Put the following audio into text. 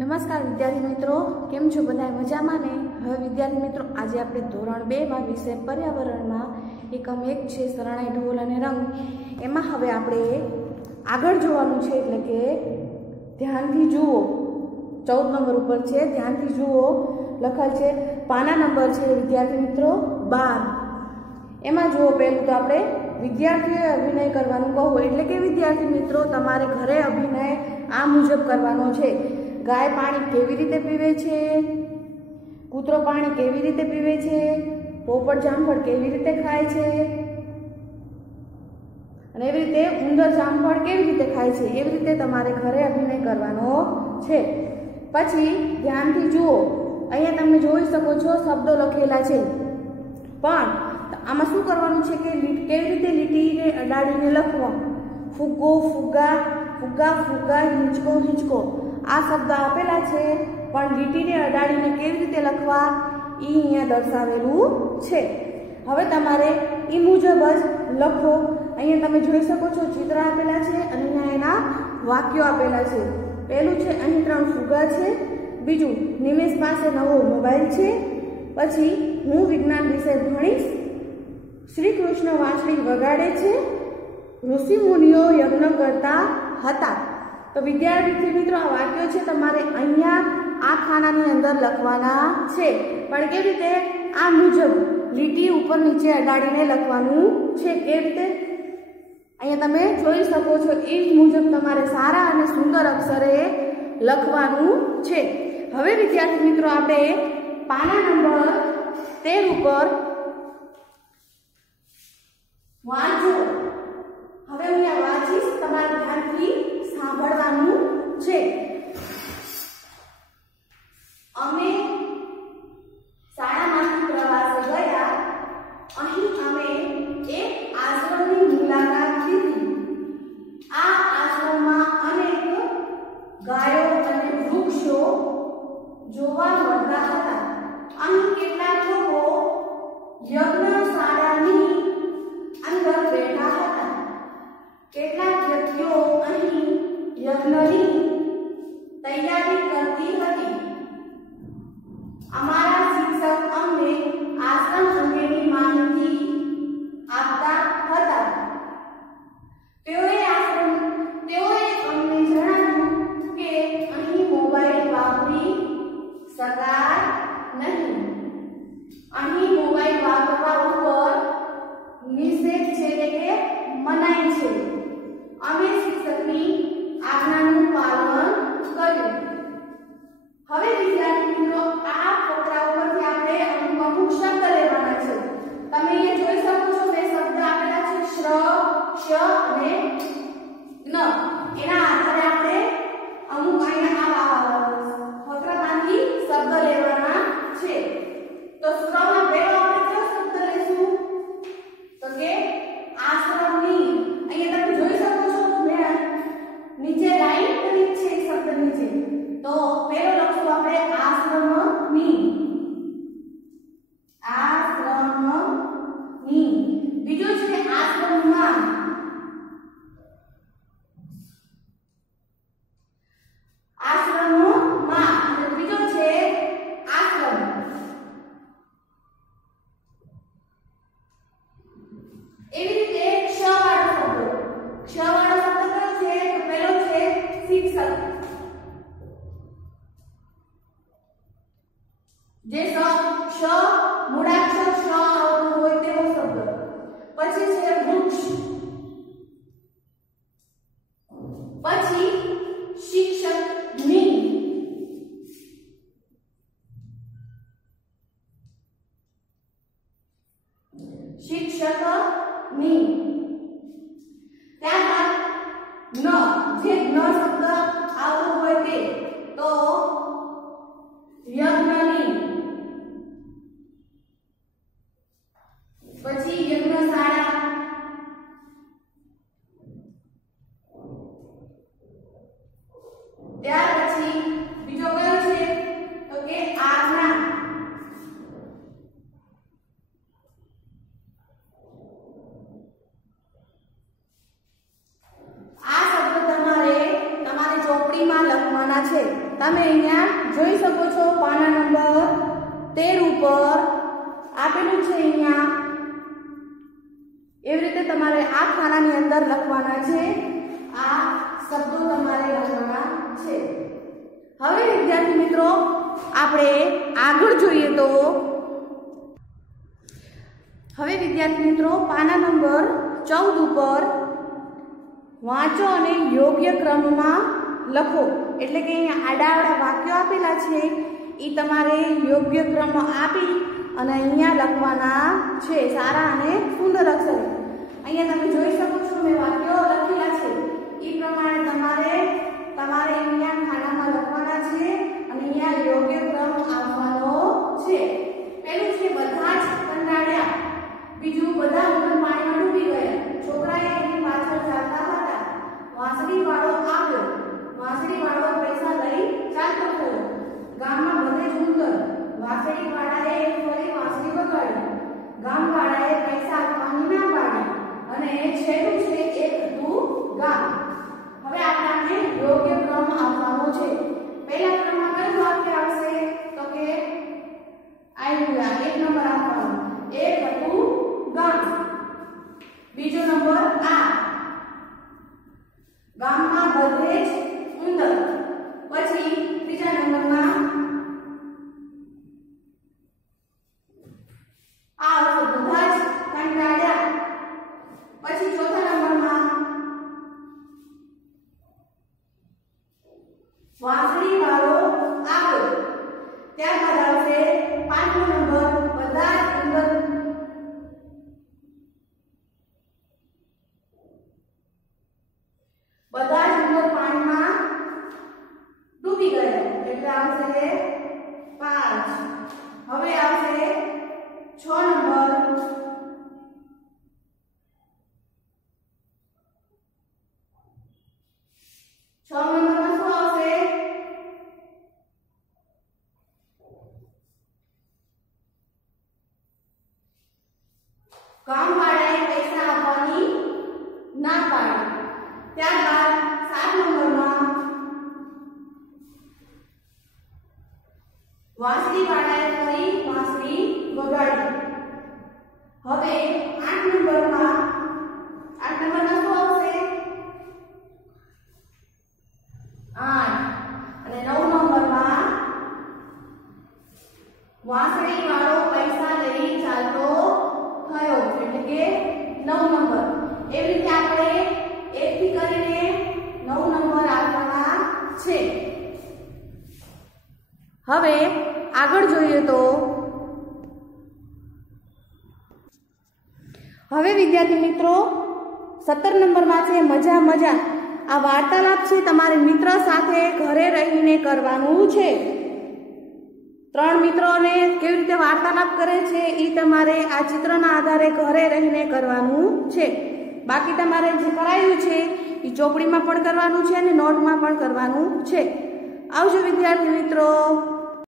નમસ્કાર વિદ્યાર્થી મિત્રો, કેમ છો બધા? મજામાં ને? હવે વિદ્યાર્થી મિત્રો, આજે આપણે ધોરણ 2 માં વિષય પર્યાવરણમાં એકમ 1 છે શરણાઈ, ઢોલ અને રંગ. એમાં હવે આપણે આગળ જોવાનું છે, એટલે કે ધ્યાનથી જુઓ. 14 નંબર ઉપર છે, ધ્યાનથી જુઓ લખાય છે. પાના નંબર છે વિદ્યાર્થી મિત્રો 12. એમાં જુઓ, પહેલું તો આપણે વિદ્યાર્થીઓએ અભિનય કરવાનું કહો, એટલે કે વિદ્યાર્થી મિત્રો તમારે ઘરે અભિનય આ મુજબ કરવાનો છે. ગાય પાણી કેવી રીતે પીવે છે, કૂતરો પાણી કેવી રીતે પીવે છે, પોપટ જામફળ કેવી રીતે ખાય છે, અને એવી રીતે ઉંદર જામફળ કેવી રીતે ખાય છે, એવી રીતે તમારે ઘરે અભિનય કરવાનો છે. પછી ધ્યાનથી જુઓ, અહીંયા તમે જોઈ શકો છો શબ્દો લખેલા છે, પણ આમાં શું કરવાનું છે કે કેવી રીતે લીટીને અડાડીને લખવા. ફુગ્ગો, ફુગ્ગા, ફુગ્ગા, ફુગ્ગા, હિંચકો, હિંચકો, આ શબ્દ આપેલા છે, પણ લીટીને અડાડીને કેવી રીતે લખવા એ અહીંયા દર્શાવેલું છે. હવે તમારે એ મુજબ જ લખો. અહીંયા તમે જોઈ શકો છો ચિત્ર આપેલા છે અને અહીંયા એના વાક્યો આપેલા છે. પહેલું છે અહીં 3 ફુગ્ગા છે. બીજું, નિમેશ પાસે નવો મોબાઈલ છે. પછી હું વિજ્ઞાન વિશે ભણીશ. શ્રી કૃષ્ણ વાંસળી વગાડે છે. ઋષિ મુનિઓ યજ્ઞ કરતા હતા. તો વિદ્યાર્થી મિત્રો, આ વાક્યો છે તમારે અહીંયા આ ખાનાની અંદર લખવાના છે, પણ કેવી રીતે? આ મુજબ લીટી ઉપર નીચે અડાડીને લખવાનું છે. કેવી રીતે? અહીંયા તમે જોઈ શકો છો એ જ મુજબ તમારે સારા અને સુંદર અક્ષરે લખવાનું છે. હવે વિદ્યાર્થી મિત્રો, આપણે પાના નંબર 13 ઉપર વાંચો. હવે અહીંયા વાંચીશ, તમારે ધ્યાનથી સાંભળવાનું છે. અમે શાળામાંથી પ્રવાસે ગયા. અહીં અમે એક આશ્રમની મુલાકાત લીધી. આ આશ્રમમાં અનેક ગાયો અને વૃક્ષો જોવા મળતા હતા. અહીં કેટલાક લોકો યજ્ઞશાળાની અંદર બેઠા હતા. કેટલાક વ્યક્તિઓ અહીં યજ્ઞની તૈયારી કરતી હતી. અમારા શિક્ષક અમને આશ્રમ અંગેની માહિતી આપતા હતા. તેઓએ અમને જણાવ્યું કે અહીં મોબાઈલ વાપરી શકાય નહીં. અહીં મોબાઈલ વાપરવા ઉપર નિષેધ છે, એટલે કે મનાઈ છે. અમે શિક્ષકની આજ્ઞાનું પાલન કર્યું. હવે વિદ્યાર્થી મિત્રો, આ ફકરા ઉપરથી આપણે અમુક શબ્દ લેવાના છે. તમે અહીંયા જોઈ શકો છો બે શબ્દ આપેલા છે, શ્ર, શ અને ન. એના આધારે આપણે અમુક અહીંયા આ ફકરામાંથી શબ્દ લેવાના છે. તો શ્રમાં પહેલો આપણે કયો શબ્દ લેશું? તો કે આશ્રમની. અહીંયા તમે જોઈ શકો છો નીચે લાઈન કરી છે શબ્દ નીચે. તો પહેલો લખશું આપણે આશ્રમની. આશ્રમની. બીજો છે આશ્રમમાં. આશ્રમમાં. અને ત્રીજો છે આશ્રમ. એવી રીતે ક્ષ વાળો શબ્દ. ક્ષ વાળો શબ્દ કયો છે? તો પહેલો છે શિક્ષક. જે ક્ષ મૂળાક્ષર ક્ષ આવતું હોય તેવો શબ્દ. પછી છે વૃક્ષ. પછી શિક્ષકની. શિક્ષકની. ત્યારબાદ ન. જે ન શબ્દ આવતો હોય તે. તો યજ્ઞની. પછી યજ્ઞશાળા. ત્યાર પછી બીજો કયો છે? તો કે આજ્ઞા. આ શબ્દ તમારે ચોપડીમાં લખવાના છે. તમે અહીંયા જોઈ શકો છો પાના નંબર 13 ઉપર આપેલું છે અહીંયા એવી રીતે તમારે આ ખાનાની અંદર લખવાના છે આ શબ્દો તમારે લખવાના છે હવે વિદ્યાર્થી મિત્રો આપણે આગળ જોઈએ તો હવે વિદ્યાર્થી મિત્રો પાના નંબર 14 ઉપર વાંચો અને યોગ્ય ક્રમમાં લખો એટલે કે અહીંયા આડાઆડા વાક્યો આપેલા છે એ તમારે યોગ્ય ક્રમ આપી અને અહીંયા લખવાના છે સારા અને સુંદર અક્ષરે અહીંયા તમે જોઈ શકો છો મેં વાક્યો લખેલા છે એ પ્રમાણે તમારે અહીંયા ખાનામાં લખવાના છે અને અહીંયા યોગ્ય ક્રમ આપવાનો છે પહેલું છે બધા જ કંટાળ્યા બીજું બધા વગર પાણીમાં ડૂબી ગયા છોકરાએ એની પાછળ ચાલતા હતા વાંસળી વાળો આવ્યો વાંસળી વાળો પૈસા લઈ ચાલતો થયો ગામમાં બધે જ ઉંદર વાંસળી વાળાએ ફરી વાંસળી વગાડી ગામવાળાએ પૈસા આપવાની ના પાડી અને છેલ્લું છે એક હતું ગામ હવે આપણે યોગ્ય ક્રમ આપવાનો છે પહેલા ક્રમમાં કયું વાક્ય આવશે તો કે આયા એક નંબર આપવાનો એક હતું ગામ બીજો નંબર આ ગામમાં બધે જ ઉંદર પછી ત્રીજા નંબરમાં આ આવશે બધા જ કંટાળ્યા પછી ચોથા નંબરમાં વાંસળી વાળો આવ્યો ત્યારબાદ આવશે પાંચમો નંબર બધા જ ઉંદર પાણીમાં ડૂબી ગયા એટલે આવશે 5 હવે આવશે 6 નંબર નંબરમાં શું આવશે ગામવાળાએ પૈસા આપવાની ના પાડી ત્યારબાદ 7 નંબરમાં વાંસળી વાળાએ ફરી વાંસળી વગાડી હવે 8 નંબરમાં શું આવશે 8 અને 9 નંબરમાં વાંસળી વાળો પૈસા લઈ ચાલતો થયો એટલે કે 9 નંબર એવી રીતે આપણે 1 થી કરીને 9 નંબર આપવાના છે હવે આગળ જોઈએ તો હવે વિદ્યાર્થી મિત્રો 17 નંબરમાં છે મજા મજા આ વાર્તાલાપ છે તમારે મિત્ર સાથે ઘરે રહીને કરવાનું છે 3 મિત્રોને કેવી રીતે વાર્તાલાપ કરે છે એ તમારે આ ચિત્રના આધારે ઘરે રહીને કરવાનું છે બાકી તમારે જે કરાયું છે એ ચોપડીમાં પણ કરવાનું છે અને નોટમાં પણ કરવાનું છે આવજો વિદ્યાર્થી મિત્રો।